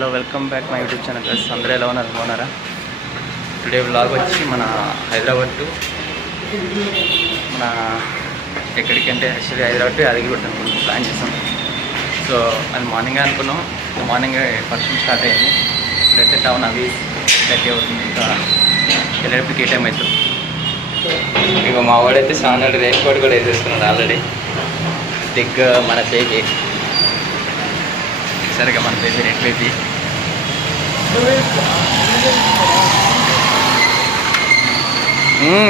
Hello welcome back my YouTube channel guys. అందరూ ఎలా ఉన్నారు? బాగున్నారా? టుడే వ్లాగ్ వచ్చి మన హైదరాబాద్ టు మన ఎక్కడికంటే యాక్చువల్లీ హైదరాబాద్ టు యాదగిరిగుట్ట అనుకున్నాం, ప్లాన్ చేసాం. సో అది మార్నింగే అనుకున్నాం. మార్నింగే వర్షం స్టార్ట్ అయింది. ఇప్పుడైతే టౌన్ అవి 30 అవుతుంది. ఇంకా వెళ్ళేటప్పటికి ఏ టైం అవుతుంది. ఇక మా వాడైతే సానాడు రెయిన్ కోట్ కూడా వేసేసుకున్నాడు ఆల్రెడీ. దిగ్ మన బేబీ సరిగా మన బేబీ రెడ్ బేబీ.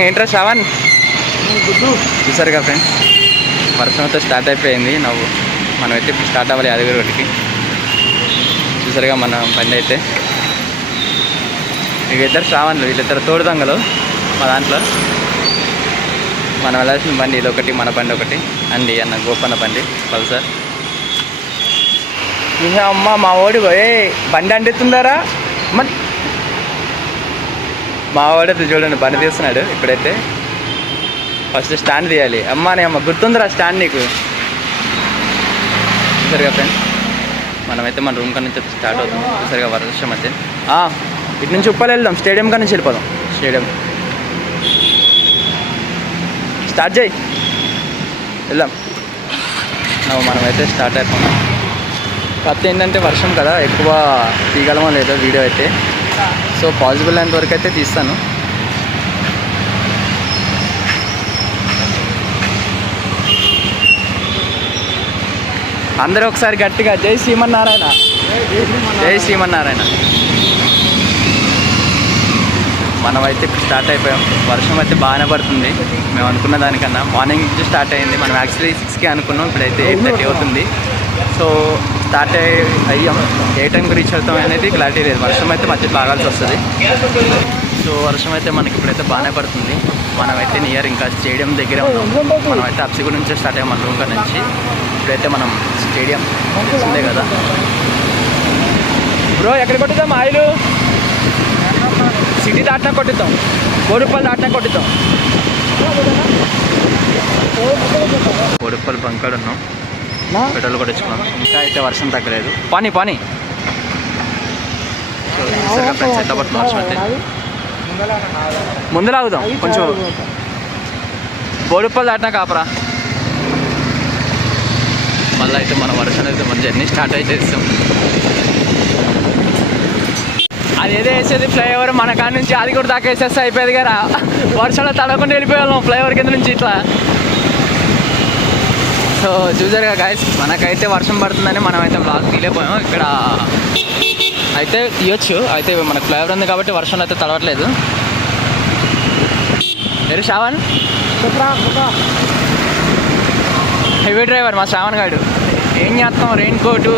ఏంట్రా శ్రవణ్ చూసారుగా ఫ్రెండ్స్, వర్షం అయితే స్టార్ట్ అయిపోయింది. మనమైతే ఇప్పుడు స్టార్ట్ అవ్వాలి యాదగిరిగుట్టకి. చూసారుగా మన బండి అయితే. ఇక ఇద్దరు శ్రావణులు, వీళ్ళిద్దరు తోడు దొంగలు మా దాంట్లో. మనం వెళ్ళాల్సిన బండి ఇదొకటి, మన బండి ఒకటి, అండి అన్న గోపన్న బండి పల్సర్. ఇంకా అమ్మ మా ఓడి పోయి బండి అంటుతుందారా మరి. మా వాడైతే చూడండి బండి తీస్తున్నాడు. ఇప్పుడైతే ఫస్ట్ స్టాండ్ తీయాలి. అమ్మ నీ అమ్మ గుర్తుందిరా స్టాండ్ నీకు? చూసారుగా ఫ్రెండ్స్, మనమైతే మన రూమ్ కాడ నుంచి స్టార్ట్ అవుతాం. చూసారుగా వర్షం అయితే. ఇటు నుంచి ఉప్పలు వెళ్దాం, స్టేడియం కాడ నుంచి వెళ్ళిపోదాం. స్టేడియం స్టార్ట్ చేయి, వెళ్దాం. మనమైతే స్టార్ట్ అయిపోయాం. కాకపోతే ఏంటంటే వర్షం కదా, ఎక్కువ తీయగలమో లేదో వీడియో అయితే. సో పాసిబుల్ అయినంత వరకు అయితే తీస్తాను. అందరూ ఒకసారి గట్టిగా జై శ్రీమన్నారాయణ, జై శ్రీమన్నారాయణ. మనమైతే ఇప్పుడు స్టార్ట్ అయిపోయాం. వర్షం అయితే బాగానే పడుతుంది. మేము అనుకున్న దానికన్నా మార్నింగ్ నుంచి స్టార్ట్ అయింది. మనం యాక్చువల్లీ 6కి అనుకున్నాం, ఇప్పుడైతే 8:30 అవుతుంది. సో స్టార్ట్ అయ్యాం. ఏ టైంకి రీచ్ అవుతాం అనేది క్లారిటీ లేదు. వర్షం అయితే మధ్యలో బాగాల్సి వస్తుంది. సో వర్షం అయితే మనకి ఇప్పుడైతే బాగానే పడుతుంది. మనమైతే నియర్ ఇంకా స్టేడియం దగ్గర ఉన్నాం. మనమైతే అప్సిగూడ నుంచే స్టార్ట్ అయ్యాం, మన రూమ్ కాడ నుంచి. ఇప్పుడైతే మనం స్టేడియం ఉందే కదా బ్రో. ఎక్కడ కొట్టుతాం ఆయిల్? సిటీ దాటినా కొట్టుతాం, కోడుప్పల్ దాటినా కొట్టుతాం. కోడుప్పల్ బంకాడు ఉన్నాం, పెట్రోల్ కూడా ఇచ్చుకున్నాం. ఇంకా అయితే వర్షం తగ్గలేదు. పానీ సో ఫ్రెండ్స్ ఎంత పడుతుంది వర్షం అయితే. ముందు లాగుదాం కొంచెం, బోడుప్పల్ దాటినా కాపరా. మళ్ళీ అయితే మన వర్షం అయితే మన జర్నీ స్టార్ట్ అయితే ఇస్తాం. అది ఏదో వేసేది ఫ్లైఓవర్ మన కాడ నుంచి అది కూడా దాకా వేసేస్తే అయిపోయేది కదా. వర్షంలో తడవకుండా వెళ్ళిపోయాం ఫ్లైఓవర్ కింద నుంచి ఇట్లా. సో చూసారుగా గాయస్, మనకైతే వర్షం పడుతుందని మనమైతే బ్లాగ్ తీయలేకపోయాం. ఇక్కడ అయితే తీయొచ్చు, అయితే మనకు ఫ్లైఓవర్ ఉంది కాబట్టి వర్షంలో అయితే తడవట్లేదు. మీరు శ్రావణ్ హెవీ డ్రైవర్ మా శ్రావణ్ గారు. ఏం చేస్తాం, రెయిన్ కోటు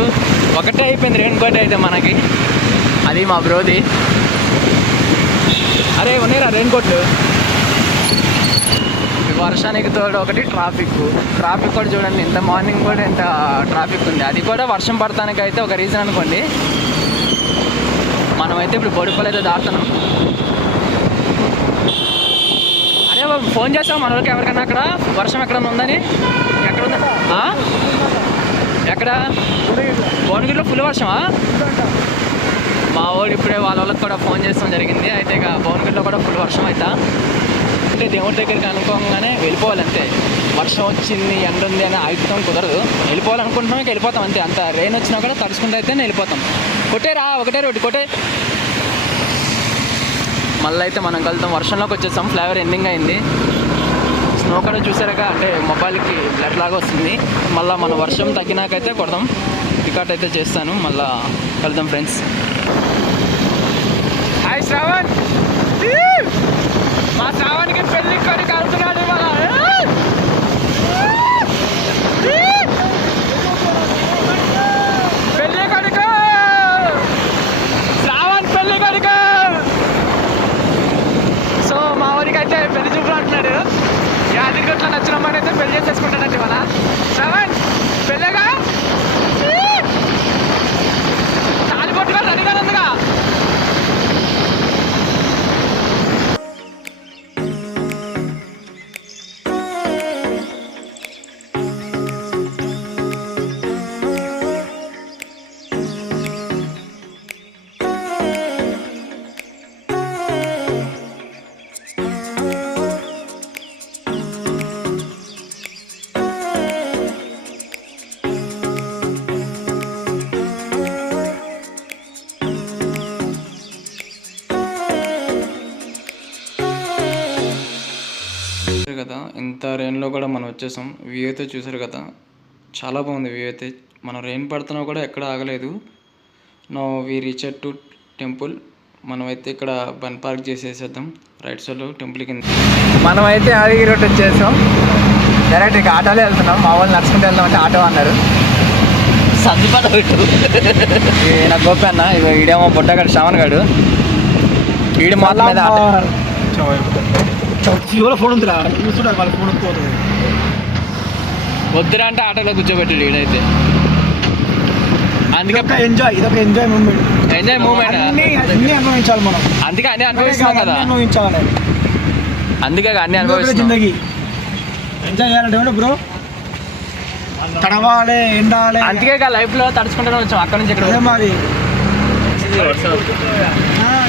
ఒకటే అయిపోయింది. రెయిన్ కోట్ అయితే మనకి, అది మా బ్రోది. అరే ఉన్నాయిరా రెయిన్ కోట్లు. వర్షానికి తోడు ఒకటి ట్రాఫిక్ కూడా చూడండి. ఇంత మార్నింగ్ కూడా ఎంత ట్రాఫిక్ ఉంది. అది కూడా వర్షం పడటానికి అయితే ఒక రీజన్ అనుకోండి. మనమైతే ఇప్పుడు బోడుప్పల్ అయితే దాటుతున్నాం. అరే ఫోన్ చేస్తాం మన వాళ్ళకి ఎవరికన్నా అక్కడ వర్షం ఎక్కడన్నా ఉందని. ఎక్కడ ఉందా? ఎక్కడ? భువనగిరిలో ఫుల్ వర్షమా? మా వాడు ఇప్పుడే వాళ్ళకి కూడా ఫోన్ చేస్తాం జరిగింది. అయితే ఇక భువనగిరిలో కూడా ఫుల్ వర్షం అవుతా. అంటే దేవుడి దగ్గరికి అనుకోగానే వెళ్ళిపోవాలంతే. వర్షం వచ్చింది, ఎండ ఉంది అని ఆగుతాం కుదరదు. వెళ్ళిపోవాలనుకుంటున్నాం, ఇక వెళ్ళిపోతాం అంతే. అంత రెయిన్ వచ్చినా కూడా తడుచుకుంటూ అయితే వెళ్ళిపోతాం. కొట్టేరా ఒకటే రోడ్డు కొట్టే. మళ్ళీ అయితే మనం కలుద్దాం. వర్షంలోకి వచ్చేస్తాం. ఫ్లైఓవర్ ఎండింగ్ అయింది. స్నో కూడా చూసారాక అంటే మొబైల్కి బ్లడ్ లాగా వస్తుంది. మళ్ళీ మన వర్షం తగ్గినాకైతే కొడదాం. రికార్డ్ అయితే చేస్తాను. మళ్ళీ కలుద్దాం ఫ్రెండ్స్. హాయ్ శ్రావణ్. మా శ్రావణ్కి పెళ్ళి కొని కలుగుతున్నాడు ఇవాళ. పెళ్ళి కొడుకు శ్రావణ్, పెళ్ళి కొడుకు. సో మా ఊరికి అయితే పెళ్లి చూపులు అంటున్నాడు. యాదగిరిగుట్టలో నచ్చిన అమ్మాయిని అయితే పెళ్లి చేసేసుకుంటాడంటే ఇవాళ. శ్రావణ్ పెళ్ళగా తాళి పట్టుగా రెడీగా ఉందిగా. రెయిన్లో కూడా మనం వచ్చేసాం. వ్యూ అయితే చూసారు కదా, చాలా బాగుంది వ్యూ అయితే. మనం రెయిన్ పడుతున్నా కూడా ఎక్కడ ఆగలేదు. No we reach to temple. మనమైతే ఇక్కడ బండ్ పార్క్ చేసేసేద్దాం రైట్ సైడ్లో టెంపుల్ కింద. మనమైతే యాదగిరి రోడ్ వచ్చేసాం. డైరెక్ట్ ఇక ఆటోలో వెళ్తున్నాం. మా వాళ్ళు నడుచుకుంటూ వెళ్దాం అంటే ఆటో అన్నారు. సందిపాట పెట్టు. నాకు గొప్ప అన్న. ఈడేమో బుడ్డగాడు శ్రావణ్ గాడు. వీడి మాత్రం మీద ఫోన్ ఉందిరా, వాళ్ళ ఫోన్ వస్తుంది. వద్దురా అంటే ఆటోలో కూర్చోబెట్టాడు వీడైతే. అందుకే ఎంజాయ్, ఇదొక ఎంజాయ్ మూమెంట్. ఎంజాయ్ మూమెంట్ అన్ని అనుభవించాలి మనం. అందుకే అన్ని అనుభవిస్తున్నాం కదా, అనుభవించాలి. అందుకే అన్ని అనుభవిస్తున్నాం. జిందగీ ఎంజాయ్ చేయాలంటే బ్రో తడవాలి, ఎండాలి. అందుకే లైఫ్ లో తడుచుకుంటూనే వచ్చాం అక్కడ నుంచి ఇక్కడ. మరి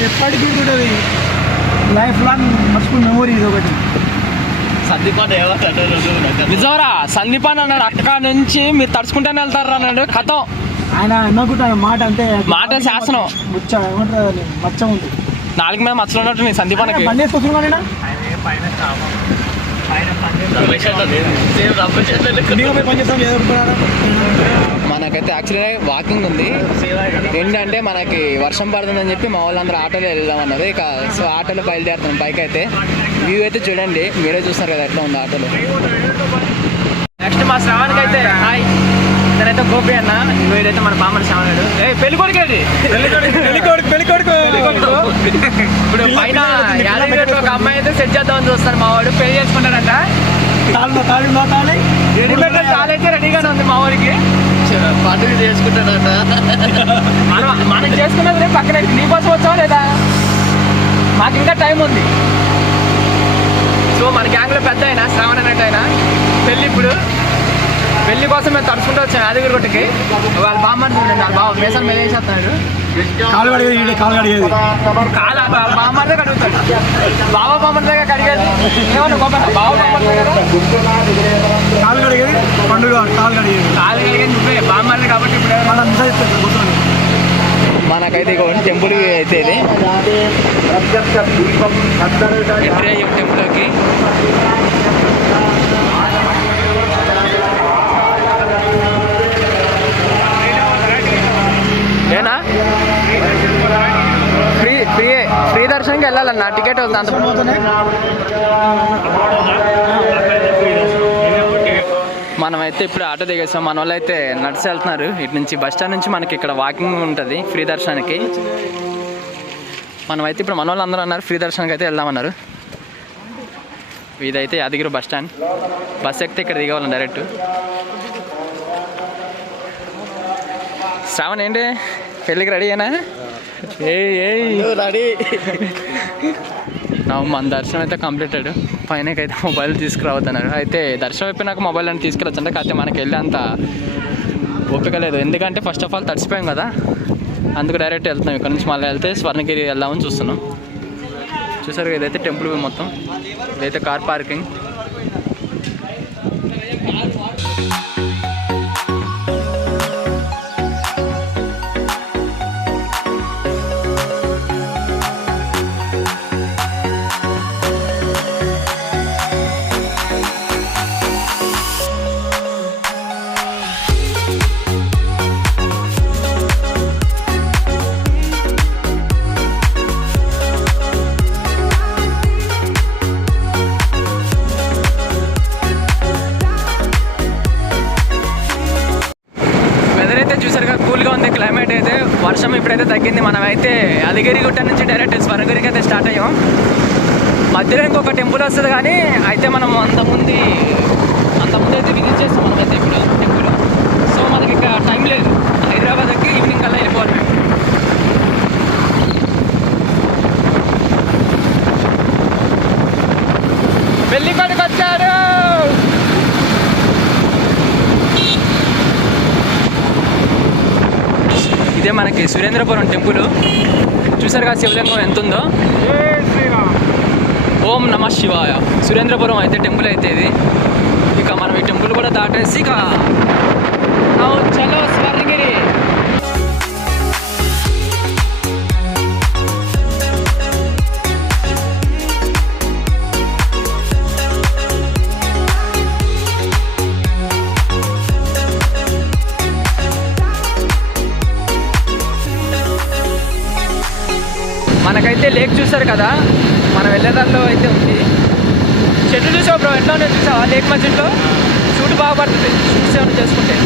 ఎప్పటికీ ఉంటుంది లైఫ్ లాంగ్ మర్చిపోయిన మెమోరీ ఇది ఒకటి. నిజంరా సందీపాన్ అన్నాడు అక్కడ నుంచి మీరు తడుచుకుంటూనే వెళ్తారు అన్నాడు. కథం ఆయన అనుకుంటాను మాట అంటే మాట శాసనం. ఏమంటారు మచ్చ ఉంది నాలుగు మీద మచ్చలు ఉన్నట్టు నీ సందీపానికి. పని చేసుకొచ్చుకున్నా మనకైతే యాక్చువల్గా వాకింగ్ ఉంది. ఏంటంటే మనకి వర్షం పడుతుందని చెప్పి మా వాళ్ళందరూ ఆటోలో వెళ్దామన్నారు. ఇక సో ఆటోలో బయలుదేరుతున్నాం పైకి అయితే. వ్యూ అయితే చూడండి, మీరే చూస్తున్నారు కదా ఎట్లా ఉంది ఆటోలో. నెక్స్ట్ మా శ్రావణ్కి అయితే హాయ్. ఇతనైతే గోపి అన్న, వీడైతే మన బామ్మని శ్రావణుడు. పెళ్లి కొడుకేది ఇప్పుడు పైన యాదగిరి ఒక అమ్మాయి అయితే సెట్ చేద్దామని చూస్తారు. మా వాడు పెళ్లి చేసుకుంటారంట. తాళైతే రెడీగానే ఉంది మా వాడికి. పండుగ చేసుకుంటాడట. మనం చేసుకున్నది పక్కన. నీకోసం వచ్చావా లేదా? మాకు ఇంకా టైం ఉంది. సో మన గ్యాంగ్లో పెద్ద అయినా శ్రావణ్ అన్నట్టు అయినా పెళ్ళి ఇప్పుడు పెళ్లి కోసం మేము తడుచుకుంటూ వచ్చాం యాదగిరి గుట్టకి. వాళ్ళ బామ్మని చూడండి, వాళ్ళ బావ మేసం మీద వేసేస్తున్నాడు. కాలు కడిగేది కాలు బామ్మదే కడుగుతాడు. బావ బామ్మని దగ్గర కడిగేది ఏమన్నా గొప్ప. బావ బామ్మని దగ్గర కాలు కడిగేది పండుగ. కాలు కడిగేది నువ్వే బామ్మది కాబట్టి ఇప్పుడు మనకైతే ఇక టెంపుల్ అయితే ఇది ఎంట్రీ అయ్యాం టెంపుల్కి. ఏనా ఫ్రీ దర్శనంకి వెళ్ళాలన్నా, టికెట్ అవుతుంది అంత. మనమైతే ఇప్పుడు ఆటో దిగేసాం. మన వాళ్ళు అయితే నడిచి వెళ్తున్నారు. ఇటు నుంచి బస్ స్టాండ్ నుంచి మనకి ఇక్కడ వాకింగ్ ఉంటుంది ఫ్రీ దర్శనానికి. మనమైతే ఇప్పుడు మన వాళ్ళు అందరూ అన్నారు ఫ్రీ దర్శనానికి అయితే వెళ్దామన్నారు. ఇదైతే యాదగిరి బస్ స్టాండ్. బస్ ఎక్కితే ఇక్కడ దిగవాలి డైరెక్ట్. శ్రావణ్ ఏంటి పెళ్ళికి రెడీ అయినా? రెడీ. మన దర్శనం అయితే కంప్లీటెడ్. పైనకైతే మొబైల్ తీసుకురావద్దన్నారు. అయితే దర్శనం అయిపోయినాక మొబైల్ అని తీసుకురొచ్చంటే కాకపోతే మనకి వెళ్ళి అంత ఓపిక లేదు. ఎందుకంటే ఫస్ట్ ఆఫ్ ఆల్ తడిచిపోయాం కదా, అందుకు డైరెక్ట్ వెళ్తున్నాం. ఇక్కడ నుంచి మళ్ళీ వెళ్తే స్వర్ణగిరి వెళ్దామని చూస్తున్నాం. చూసారు ఇదైతే టెంపుల్ మొత్తం. ఇదైతే కార్ పార్కింగ్. క్లైమేట్ అయితే వర్షం ఇప్పుడైతే తగ్గింది. మనమైతే యాదగిరి గుట్ట నుంచి డైరెక్ట్ స్వర్ణగిరికి అయితే స్టార్ట్ అయ్యాం. మధ్యలో ఇంకొక టెంపుల్ వస్తుంది కానీ అయితే మనం అంతకుముందు అయితే విజిట్ చేస్తాం. మనమైతే ఇప్పుడు టెంపుల్. సో మనకి ఇక్కడ టైం లేదు. హైదరాబాద్కి ఈవినింగ్ కల్లా వెళ్ళిపోవాలి మేము. పెళ్లి కొడుకు వచ్చారు. ఇదే మనకి సురేంద్రపురం టెంపుల్. చూసారు కదా శివలింగం ఎంత ఉందో. ఓం నమ శివాయ. సురేంద్రపురం అయితే టెంపుల్ అయితే ఇది. ఇక మనం ఈ టెంపుల్ కూడా దాటేసి ఇక చలో స్వర్ణగిరి. అయితే లేక్ చూస్తారు కదా, మనం వెళ్ళే దారిలో అయితే ఉంది. చెట్లు చూసావు బ్రో, ఎట్లా ఉన్నాయో చూసావా? లేక్ మధ్యలో షూట్ బాగా పడుతుంది, షూట్స్ ఏమైనా చేసుకుంటే.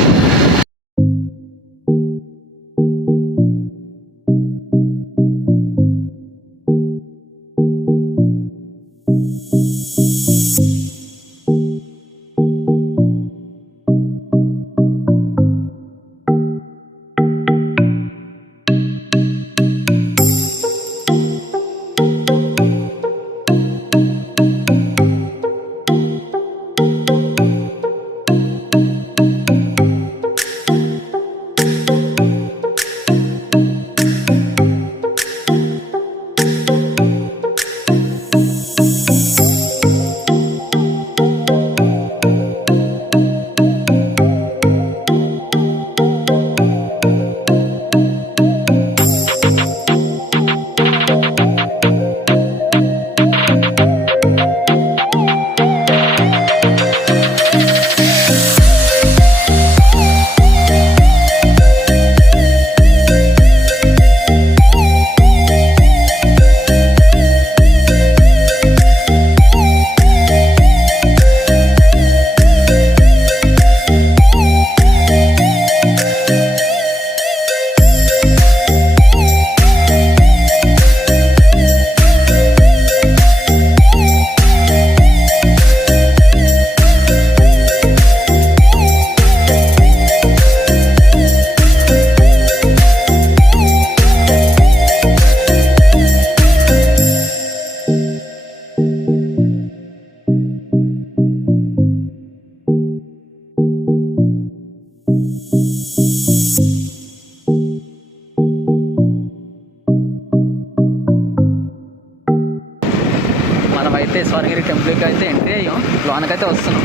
మనమైతే స్వర్ణగిరి టెంపుల్కి అయితే ఎంట్రీ అయ్యాం, లోనకైతే వస్తున్నాం.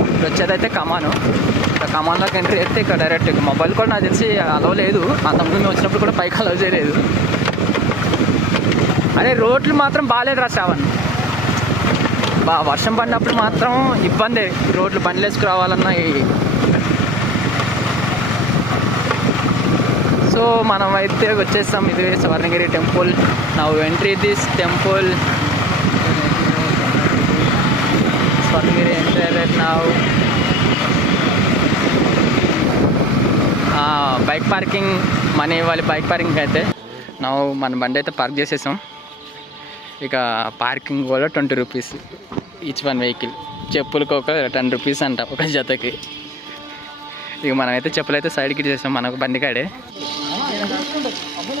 ఇప్పుడు వచ్చేదైతే కమాను. కమాన్లోకి ఎంట్రీ అయితే ఇక్కడ డైరెక్ట్ మొబైల్ కూడా నాకు తెలిసి అలవ్ లేదు, అంతకుముందు మేము వచ్చినప్పుడు కూడా పైకి అలవ్ చేయలేదు. అదే రోడ్లు మాత్రం బాగాలేదురా శ్రావణ్, వర్షం పడినప్పుడు మాత్రం ఇబ్బంది, రోడ్లు బండ్లు వేసుకురావాలన్నా. సో మనం అయితే వచ్చేస్తాం, ఇది Swarnagiri temple. Now entry this temple, Swarnagiri entry now. Bike parking money ఇవ్వాలి, బైక్ పార్కింగ్ అయితే. నా మన బండి అయితే పార్క్ చేసేసాం. ఇక పార్కింగ్ కూడా 20 రూపీస్ ఈచ్ వన్ వెహికల్. చెప్పులకు ఒక 10 రూపీస్ అంట ఒక జతకి. ఇక మనమైతే చెప్పులు అయితే సైడ్కి చేసాం మనకు బండికాడే.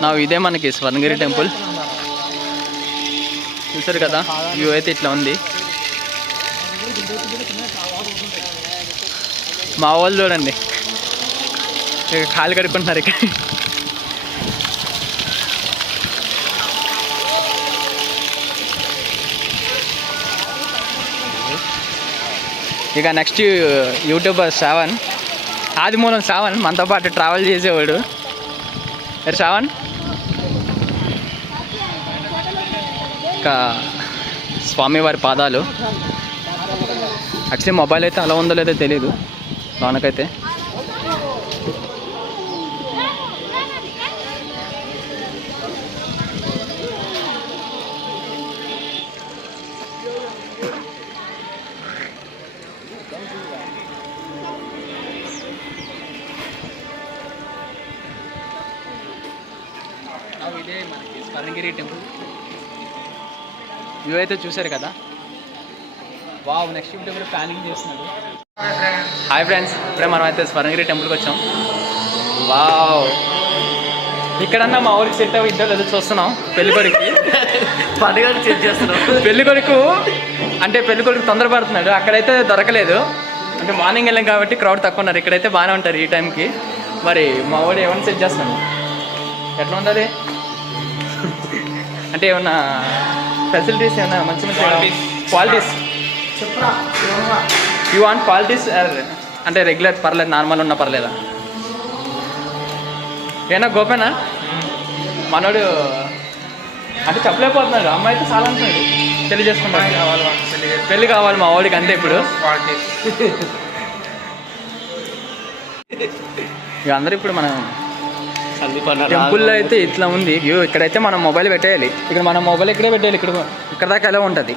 నా ఇదే మనకి స్వర్ణగిరి టెంపుల్ చూసారు కదా, వ్యూ అయితే ఇట్లా ఉంది. మా వాళ్ళు చూడండి ఇక కాలు కడుక్కుంటున్నారు ఇక్కడ. ఇక నెక్స్ట్ యూట్యూబర్ శ్రావణ్, ఆదిమూలం శ్రావణ్ మనతో పాటు ట్రావెల్ చేసేవాడు. శ్రావణ్ ఇక స్వామివారి పాదాలు. యాక్చువల్లీ మొబైల్ అయితే అలా ఉందో లేదో తెలీదు లోనకైతే. ఇదే మనకి స్వర్ణగిరి టెంపుల్ వ్యూ అయితే చూసారు కదా. వావ్, నెక్స్ట్ టెంపుల్ ప్లానింగ్ చేస్తున్నాడు. హాయ్ ఫ్రెండ్స్, ఇప్పుడే మనం అయితే స్వర్ణగిరి టెంపుల్కి వచ్చాం. వావ్, ఇక్కడన్నా మా ఊరికి సెట్ అవ్వ ఇద్దరు ఏదో చూస్తున్నాం. పెళ్ళికొడుకు సెట్ చేస్తున్నాం. పెళ్ళికొడుకు అంటే పెళ్ళికొడుకు తొందరపడుతున్నాడు, అక్కడైతే దొరకలేదు. అంటే మార్నింగ్ వెళ్ళాం కాబట్టి క్రౌడ్ తక్కువ ఉన్నారు, ఇక్కడైతే బాగానే ఉంటారు ఈ టైంకి. మరి మా వాడు ఏమైనా సెట్ చేస్తున్నాడు. ఎట్లా ఉంటుంది అంటే ఏమన్నా ఫెసిలిటీస్ ఏమన్నా మంచి మంచి క్వాలిటీస్ యూ వాంట్ క్వాలిటీస్ అంటే రెగ్యులర్ పర్లేదు, నార్మల్ ఉన్నా పర్లేదా? ఏనా గోపేనా మనోడు అంటే చెప్పలేకపోతున్నాడు. అమ్మాయి అయితే చాలా అంటున్నాడు పెళ్లి చేసుకుంటాడు, పెళ్ళి కావాలి మా వాడికి అంతే. ఇప్పుడు ఇక అందరూ ఇప్పుడు మనం టెంపుల్లో అయితే ఇట్లా ఉంది వ్యూ. ఇక్కడైతే మనం మొబైల్ పెట్టేయాలి. ఇక్కడ మనం మొబైల్ ఇక్కడే పెట్టేయాలి. ఇక్కడ దాకా ఎలా ఉంటుంది,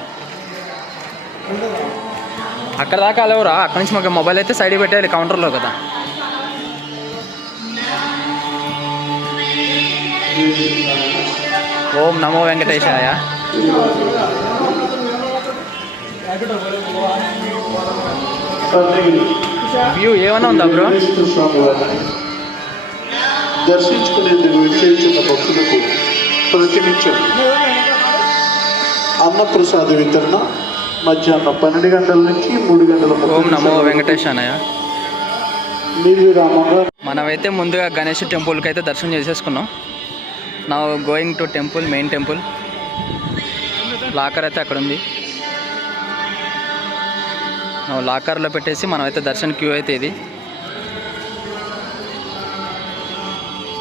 అక్కడ దాకా అలవరా. అక్కడ నుంచి మాకు మొబైల్ అయితే సైడ్ పెట్టేయాలి కౌంటర్లో కదా. ఓం నమో వెంకటేశాయ. వ్యూ ఏమన్నా ఉందా బ్రో? దర్శించుకునేందుకు విచ్చేసిన భక్తులకు ప్రతినిత్యం అన్నప్రసాద వితరణ మధ్యాహ్నం 12 గంటల నుంచి 3 గంటల. ఓం నమో వెంకటేశాయ. నిర్విరామంగా మనమైతే ముందుగా గణేష్ టెంపుల్కి అయితే దర్శనం చేసేసుకున్నాం. నా going to temple, main temple. Locker అయితే అక్కడ ఉంది. లాకర్లో పెట్టేసి మనమైతే దర్శనం క్యూ అయితే ఇది.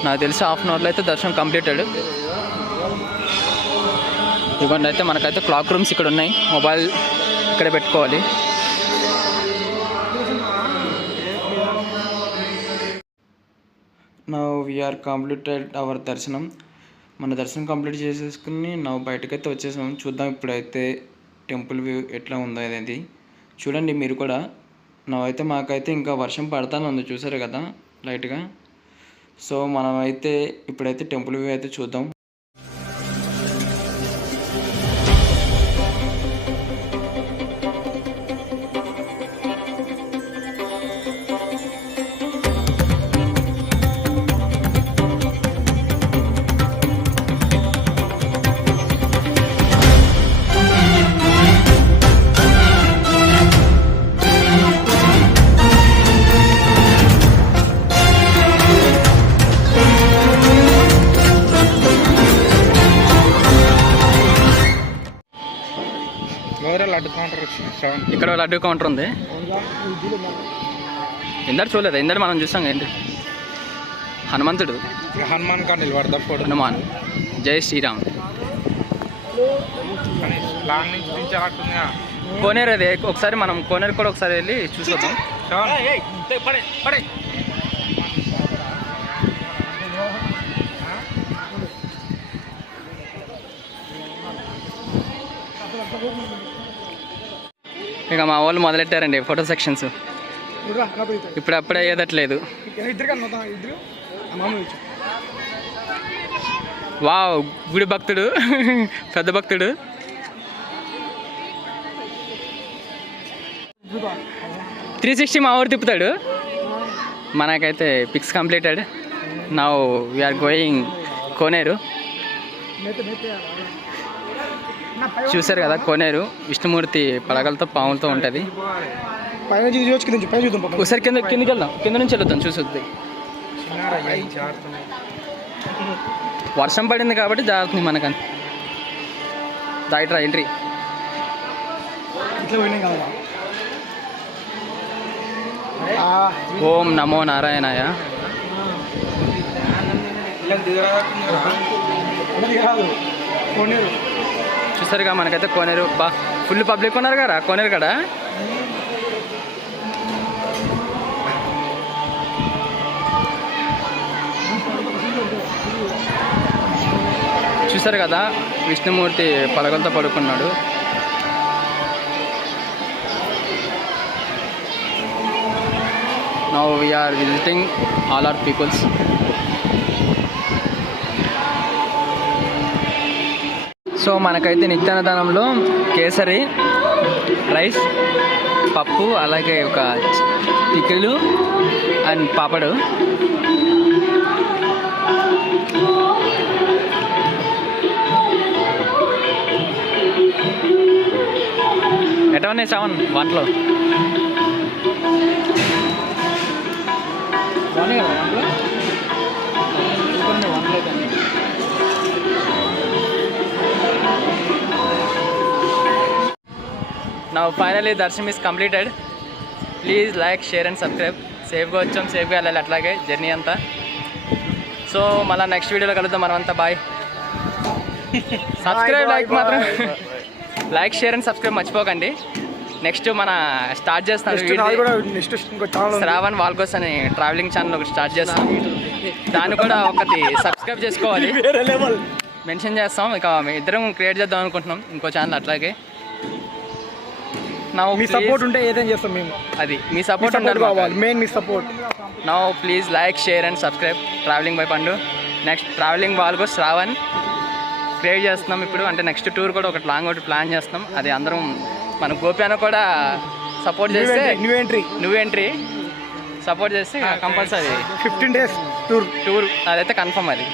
నాకు తెలిసి హాఫ్ అన్ అవర్లో అయితే దర్శనం కంప్లీటెడ్. ఇవ్వండి అయితే మనకైతే క్లాక్ రూమ్స్ ఇక్కడ ఉన్నాయి. మొబైల్ ఇక్కడ పెట్టుకోవాలి. నౌ వీఆర్ కంప్లీటెడ్ అవర్ దర్శనం. మన దర్శనం కంప్లీట్ చేసేసుకుని నా బయటకైతే వచ్చేసాం. చూద్దాం ఇప్పుడైతే టెంపుల్ వ్యూ ఎట్లా ఉందో అనేది చూడండి మీరు కూడా. నావైతే మాకైతే ఇంకా వర్షం పడతానే ఉంది, చూసారు కదా లైట్గా. సో మనమైతే ఇప్పుడైతే టెంపుల్ వ్యూ అయితే చూద్దాం. ఇక్కడ లడ్డు కౌంటర్ ఉంది. ఇందరు చూడలేదు, ఇందరు మనం చూసాం ఏంటి హనుమంతుడు. హనుమాన్ కానీ నిలబడతా. హనుమాన్ జై శ్రీరామ్. కోనేరు అది ఒకసారి మనం కోనేరు కూడా ఒకసారి వెళ్ళి చూసొద్దాం. ఇక మా వాళ్ళు మొదలెట్టారండి ఫోటో సెక్షన్స్. ఇప్పుడు అప్పుడే అయ్యేదట్లేదు. వావ్, గుడి భక్తుడు, పెద్ద భక్తుడు. త్రీ 360 మా ఊరు తిప్పుతాడు. మనకైతే pics completed. Now we are going కోనేరు. చూసారు కదా కోనేరు, విష్ణుమూర్తి పడగలతో పాములతో ఉంటుంది. ఒకసారి కిందకి వెళ్దాం, కింద నుంచి వెళ్తాం చూసొద్ది. వర్షం పడింది కాబట్టి జాగ్రత్త మనకని. దాయిట్రా ఎంట్రీ. ఓం నమో నారాయణాయ. చూసారుగా మనకైతే కోనేరు. బా ఫుల్ పబ్లిక్ ఉన్నారు కదా కోనేరు కాడ. చూసారు కదా విష్ణుమూర్తి పడగలతో పడుకున్నాడు. Now we are visiting all our peoples. So మనకైతే నిత్యాన్నదానంలో కేసరి, రైస్, పప్పు, అలాగే ఒక పికిలు అండ్ పాపడు. ఎట్లా ఉన్నాయి 7 వంటలు? బాగున్నాయి కదా వంటలు? వంటలు అయితే నా ఫైనలీ దర్శనం is completed. Please like, share and subscribe. సేఫ్గా వచ్చాం, సేఫ్గా వెళ్ళాలి అట్లాగే జర్నీ అంతా. సో మళ్ళీ నెక్స్ట్ వీడియోలో కలుద్దాం మనమంతా. బాయ్. సబ్స్క్రైబ్, లైక్ మాత్రం లైక్, షేర్ అండ్ సబ్స్క్రైబ్ మర్చిపోకండి. నెక్స్ట్ మన స్టార్ట్ చేస్తాం నెక్స్ట్ ఇంకో ఛానల్ శ్రావణ్ వాల్కోస్ అని ట్రావెలింగ్ ఛానల్ ఒకటి స్టార్ట్ చేస్తాం. దాన్ని కూడా ఒకటి సబ్స్క్రైబ్ చేసుకోవాలి, వేరే లెవెల్ మెన్షన్ చేస్తాం. ఇక ఇద్దరం క్రియేట్ చేద్దాం అనుకుంటున్నాం ఇంకో ఛానల్ అట్లాగే. నా మీ సపోర్ట్ ఉంటే ఏదైనా చేస్తాం మేము. అది మీ సపోర్ట్ ఉండాలి, కావాలి main me support. Now please like share and subscribe travelling by పండు. నెక్స్ట్ ట్రావెలింగ్ వాల్కోస్ శ్రావణ్ క్రియేట్ చేస్తున్నాం ఇప్పుడు. అంటే నెక్స్ట్ టూర్ కూడా ఒకటి లాంగ్ ఒకటి ప్లాన్ చేస్తున్నాం. అది అందరం మన గోపి అన్న కూడా సపోర్ట్ చేస్తే న్యూ ఎంట్రీ సపోర్ట్ చేస్తే కంపల్సరీ 15 days టూర్ అదైతే కన్ఫర్మ్ అది.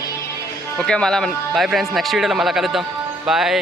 ఓకే, మళ్ళీ బాయ్ ఫ్రెండ్స్, నెక్స్ట్ వీడియోలో మళ్ళీ కలుద్దాం. బాయ్.